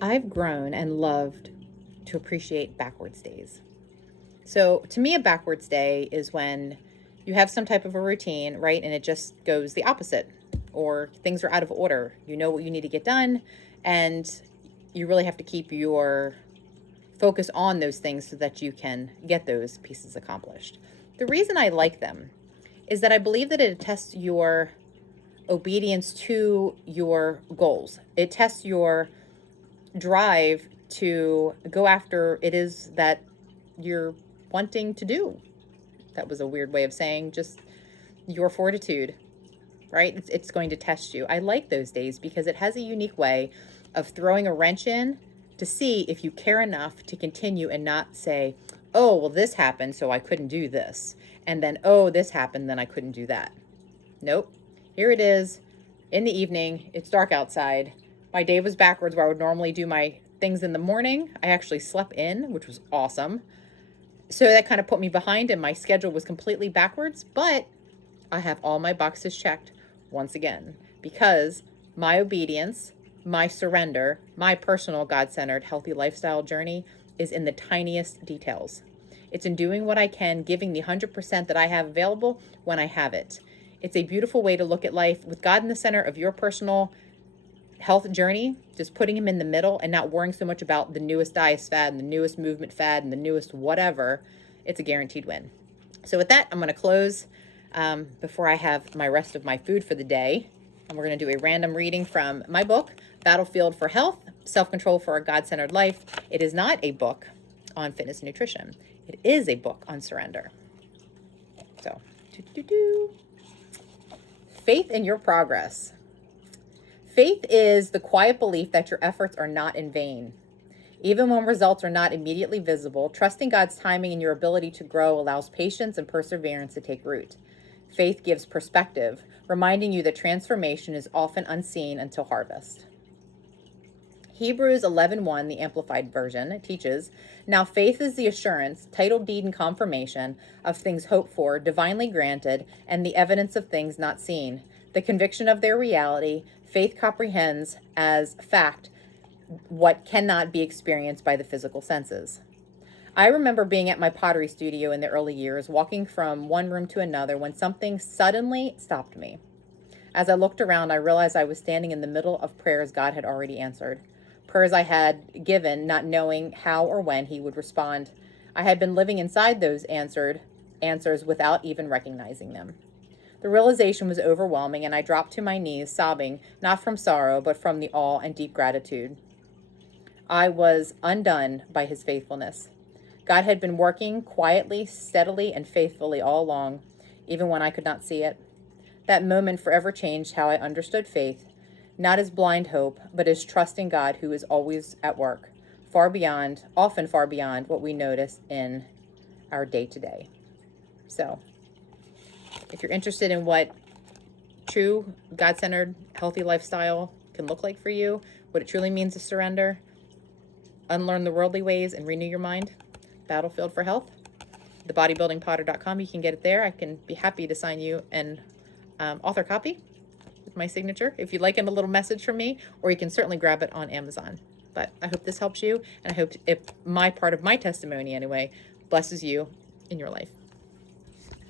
I've grown and loved to appreciate backwards days. So to me, a backwards day is when you have some type of a routine, right? And it just goes the opposite, or things are out of order. You know what you need to get done, and you really have to keep your focus on those things so that you can get those pieces accomplished. The reason I like them is that I believe that it attests your obedience to your goals. It tests your drive to go after it is that you're wanting to do. That was a weird way of saying just your fortitude, right? It's going to test you. I like those days because it has a unique way of throwing a wrench in to see if you care enough to continue and not say, oh, well, this happened, so I couldn't do this. And then, oh, this happened, then I couldn't do that. Nope. Here it is in the evening. It's dark outside. My day was backwards where I would normally do my things in the morning. I actually slept in, which was awesome. So that kind of put me behind and my schedule was completely backwards, but I have all my boxes checked once again because my obedience, my surrender, my personal God-centered healthy lifestyle journey is in the tiniest details. It's in doing what I can, giving the 100% that I have available when I have it. It's a beautiful way to look at life with God in the center of your personal health journey, just putting him in the middle and not worrying so much about the newest diet fad and the newest movement fad and the newest whatever. It's a guaranteed win. So with that, I'm going to close before I have my rest of my food for the day. And we're going to do a random reading from my book, Battlefield for Health, Self-Control for a God-Centered Life. It is not a book on fitness and nutrition. It is a book on surrender. So, faith in your progress. Faith is the quiet belief that your efforts are not in vain. Even when results are not immediately visible, trusting God's timing and your ability to grow allows patience and perseverance to take root. Faith gives perspective, reminding you that transformation is often unseen until harvest. Hebrews 11:1, the Amplified Version, teaches, now faith is the assurance, title deed and confirmation of things hoped for, divinely granted, and the evidence of things not seen. The conviction of their reality, faith comprehends as fact what cannot be experienced by the physical senses. I remember being at my pottery studio in the early years, walking from one room to another when something suddenly stopped me. As I looked around, I realized I was standing in the middle of prayers God had already answered. Prayers I had given, not knowing how or when he would respond. I had been living inside those answers without even recognizing them. The realization was overwhelming, and I dropped to my knees, sobbing, not from sorrow, but from the awe and deep gratitude. I was undone by his faithfulness. God had been working quietly, steadily, and faithfully all along, even when I could not see it. That moment forever changed how I understood faith, not as blind hope, but as trusting God who is always at work, often far beyond what we notice in our day-to-day. So, if you're interested in what true God-centered healthy lifestyle can look like for you, what it truly means to surrender, unlearn the worldly ways and renew your mind, Battlefield for Health, thebodybuildingpotter.com, you can get it there. I can be happy to sign you an author copy with my signature if you'd like a little message from me, or you can certainly grab it on Amazon. But I hope this helps you, and I hope my part of my testimony anyway blesses you in your life.